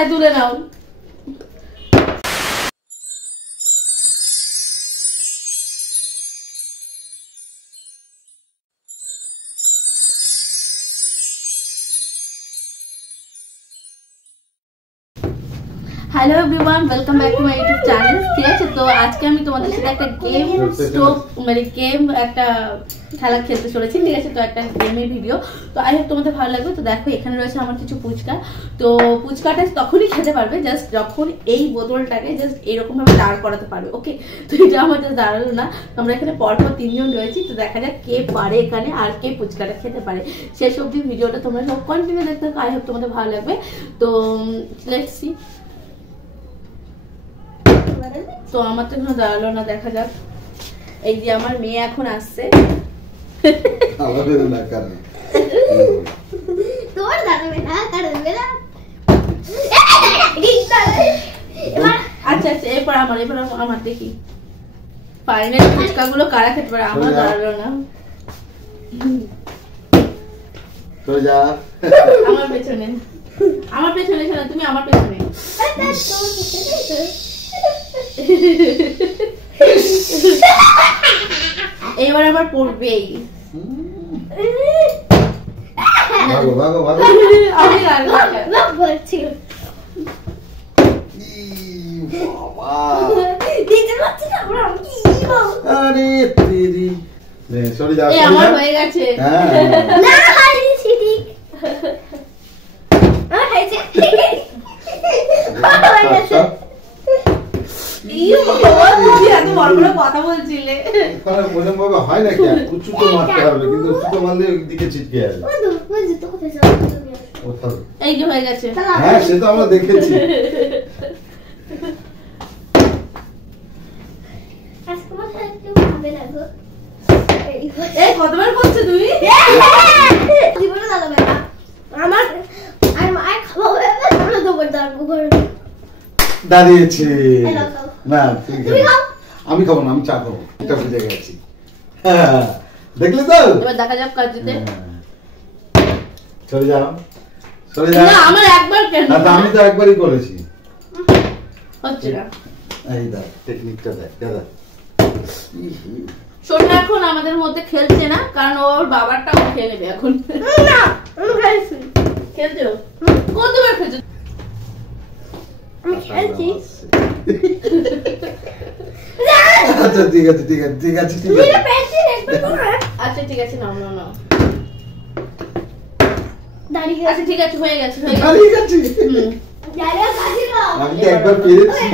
মাথায় তুলে নাও। Hello everyone, welcome back to my YouTube channel. ঠিক আছে, তো আজকে আমি তোমাদের সাথে একটা গেম স্টপ মানে গেম একটা খেলা খেলতে চলেছি। ঠিক আছে, তো একটা গেমের ভিডিও, তো আই হোপ তোমাদের ভালো লাগবে। তো দেখো এখানে রয়েছে আমার কিছু পুচকা। তো পুচকাটা তখনই খেতে পারবে জাস্ট যখন এই বোতলটাকে জাস্ট এরকম ভাবে দাঁড় করাতে পারবে। ওকে, তো এটা আমাদের দাঁড়ালো না, আমরা এখানে পরপর 3 জন রয়েছি। তো দেখা যাক কে পারে এখানে আর কে পুচকাটা খেতে পারে। শেষ অবধি ভিডিওটা তোমরা সব কন্টিনিউ দেখতে থাকো, আই হোপ তোমাদের ভালো লাগবে। তো লেটস সি। তো আমার তো এখনো দাঁড়ালো না, দেখা যাক। এই যে আমার মেয়ে এখন আসছে। আচ্ছা আচ্ছা, এরপর আমার দেখি ফাইনাল ফুচকা গুলো কারা খেতে পারে। আমার দাঁড়ালো না, আমার পেছনে শোনা, তুমি আমার পেছনে। এবার আবার পড়বেই। আমার হয়ে গেছে। কথা বলছিলে হয় নাকি? উঁচুতে মারতে হবে, কিন্তু উঁচুতে মারলে দিকে ছিটকে যাবে। এই যে হয়ে গেছে। হ্যাঁ, সে তো আমরা দেখেছি। কতবার করছো তুমি? দাঁড়িয়েছে না, আমি খাবো না, আমি চা খাবো, এটা বুঝে গেছি। দেখলে তো, এবার দেখা যাক কাজ দিতে। চলে যাও, চলে যাও। না, আমার একবার কেন? না, আমি তো একবারই করেছি। হচ্ছে না। এই দা টেকনিকটা দেখ দাদা। সোনা এখন আমাদের মধ্যে খেলছে না, কারণ ওর বাবারটাও খেয়ে নেবে এখন। না, আমি খেলছি। খেলছো? কতবার খেলছো? আমি খেলছি। আচ্ছা ঠিক আছে, ঠিক আছে, ঠিক আছে, ঠিক আছে। আচ্ছা ঠিক আছে, নাও নাও নাও। দাঁড়িয়ে আচ্ছা ঠিক আছে, হয়ে গেছে, হয়ে গেছে। দাঁড়িয়ে গেছে। আমি তো একবার পেরেছি।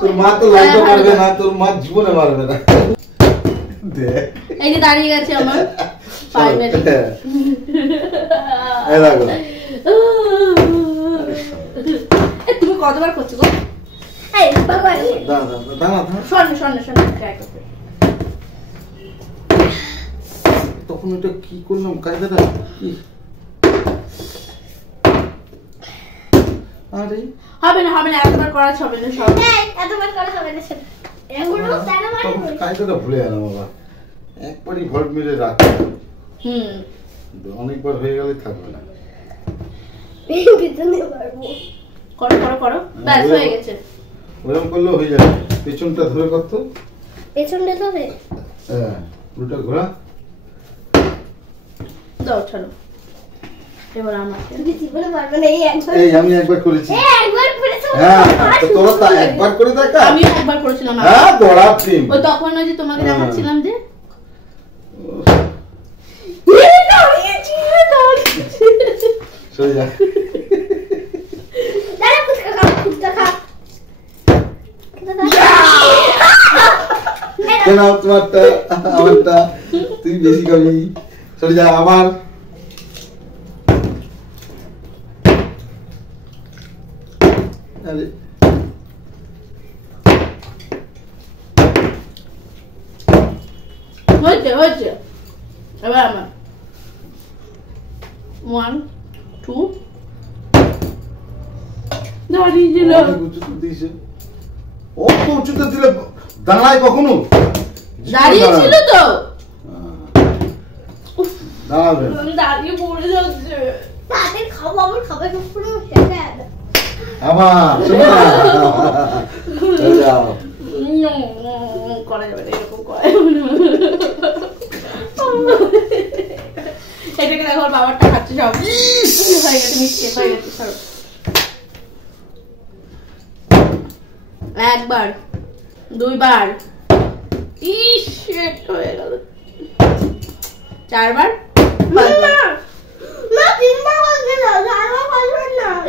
তোর মা তো লাইট করবে না, তোর মা জীবনে মারবে না। দেখ, এই যে দাঁড়িয়ে গেছে আমার ফাইনালি। এই দেখো, তুমি কতবার করছো গো? এই বাবা, দাঁড়া দাঁড়া দাঁড়া, শোন ট্রাই করতে। তখন এটা কি করলাম কায়দাটা? আরে হবে না, হবে না, একবার করা হবে না, সব এতবার করা হবে না। এগুলো তারা মানে কায়দাটা ভুলে গেলাম বাবা। একবারই ভল্ট মেরে রাখ। অনেকবার হয়ে গেলে থাকবে না। পিছনে পারবো। করো করো করো, ব্যাস হয়ে গেছে। ওরকম করলে হয়ে যাবে। পেছনটা ধরে করতে, পেছনটা ধরে, হ্যাঁ, উল্টা ঘোরা দাও। চলো এবার আমাকে। তুমি জীবনে পারবে না। এই আমি একবার করেছি। একবার করেছো? হ্যাঁ, তো তোরা তা একবার করে দেখা। আমি একবার করেছিলাম। হ্যাঁ, দৌড়াচ্ছি। ওই তখন ওই যে তোমাকে দেখাচ্ছিলাম যে সরে যা। দাঁড়া, ফুচকা খা, ফুচকা খা। কেন তোমারটা আমারটা তুই বেশি খাবি? সরে যা। আবার আরে হচ্ছে হচ্ছে। এবার আমার 1 2 দাঁড়িয়ে ছিল। ও তো উঁচুতে দিলে দাঁড়ায় কখনো? দাঁড়িয়ে ছিল তো। দাঁড়াবে, দাঁড়িয়ে পড়ে যাচ্ছে। তাদের খাবো, আমার খাবার পুরো শেষ হয়ে গেছে। আমার শোনা চলে যাও করা যাবে না এরকম করে এটাকে দেখো বাবারটা খাচ্ছে সব হয়ে গেছে মিষ্টি হয়ে গেছে সরো একবার দুইবার ইস হয়ে গেল চারবার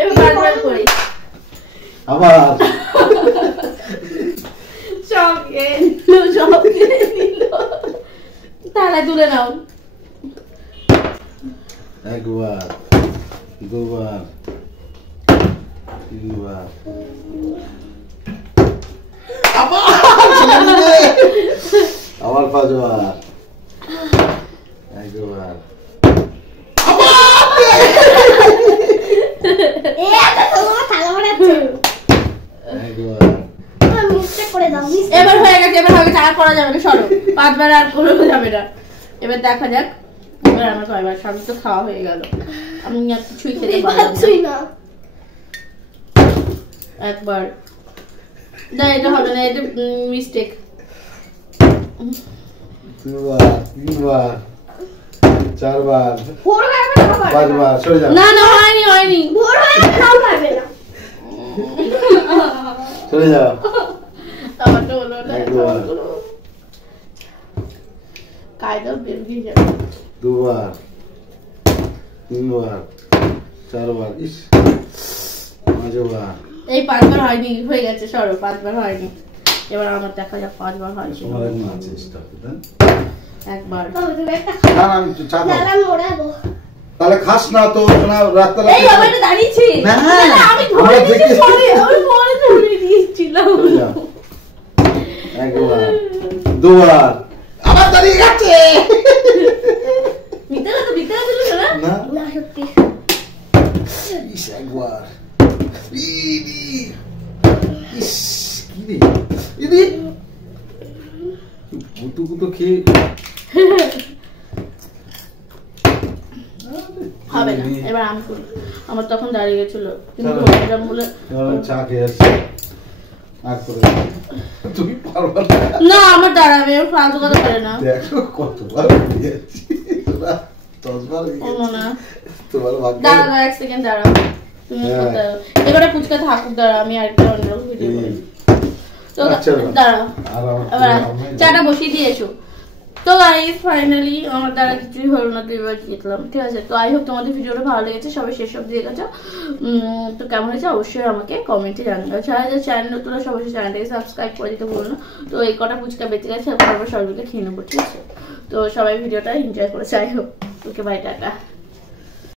এবার করি আবার তাহলে তুলে নাও একবার দুবার তিনবার আবার পাঁচবার একবার এবার হয়ে গেছে এবার হবে আর করা যাবে না সরো পাঁচবার আর করা যাবে না এবার দেখা যাক এবার আমার কয়বার সবই তো খাওয়া হয়ে গেল আমি আর কিছুই খেতে পারলাম না একবার না এটা হবে না এটা মিস্টেক দুবার তিনবার চারবার পাঁচবার সরে যাও না না হয়নি সরে যাও আমারটা হলো না কায়দা বেরিয়ে যাবে দুবার তিনবার চারবার ইস পাঁচবার এই পাঁচবার হয়নি হয়ে গেছে সরো পাঁচবার হয়নি এবার আমার দেখা যাক পাঁচবার হয় একবার তাহলে খাস না তো রাত্রে এই আমি দাঁড়িয়েছি না আমি ধরে নিয়েছি পরে আমি পরে ধরে নিয়েছিলাম একবার দুবার আবার দাঁড়িয়ে গেছে মিথ্যা দিল না না সত্যি ইস একবার ইস কি রে ইদি কুতু খেয়ে হবে না এবার আমি করি আমার তখন দাঁড়িয়ে গেছিল কিন্তু এটা বলে চা খেয়ে আসছি আর করে তুমি পারবা না আমার দাঁড়াবে আমি ফালতু কথা পারে না দেখো কতবার দিয়েছি 10 বার না তোমার ভাগ্য দাঁড়াও এক সেকেন্ড দাঁড়াও তুমি এবারে পুচকা থাকুক দাঁড়াও আমি আরেকটা অন্য ভিডিও করি তো দাঁড়াও চাটা বসিয়ে দিয়েছো তো গাইস ফাইনালি আমার দ্বারা কিছুই হলো না দুইবার জিতলাম ঠিক আছে তো আই হোপ তোমাদের ভিডিওটা ভালো লেগেছে সবাই শেষ অবধি দেখেছো তো কেমন হয়েছে অবশ্যই আমাকে কমেন্টে জানাবে যারা যারা চ্যানেল নতুন সবাই চ্যানেলটাকে সাবস্ক্রাইব করে দিতে ভুলো না তো এই কটা ফুচকা বেঁচে গেছে তারপর সবাইকে খেয়ে নেবো ঠিক আছে তো সবাই ভিডিওটা এনজয় করেছে I hope okay bye tata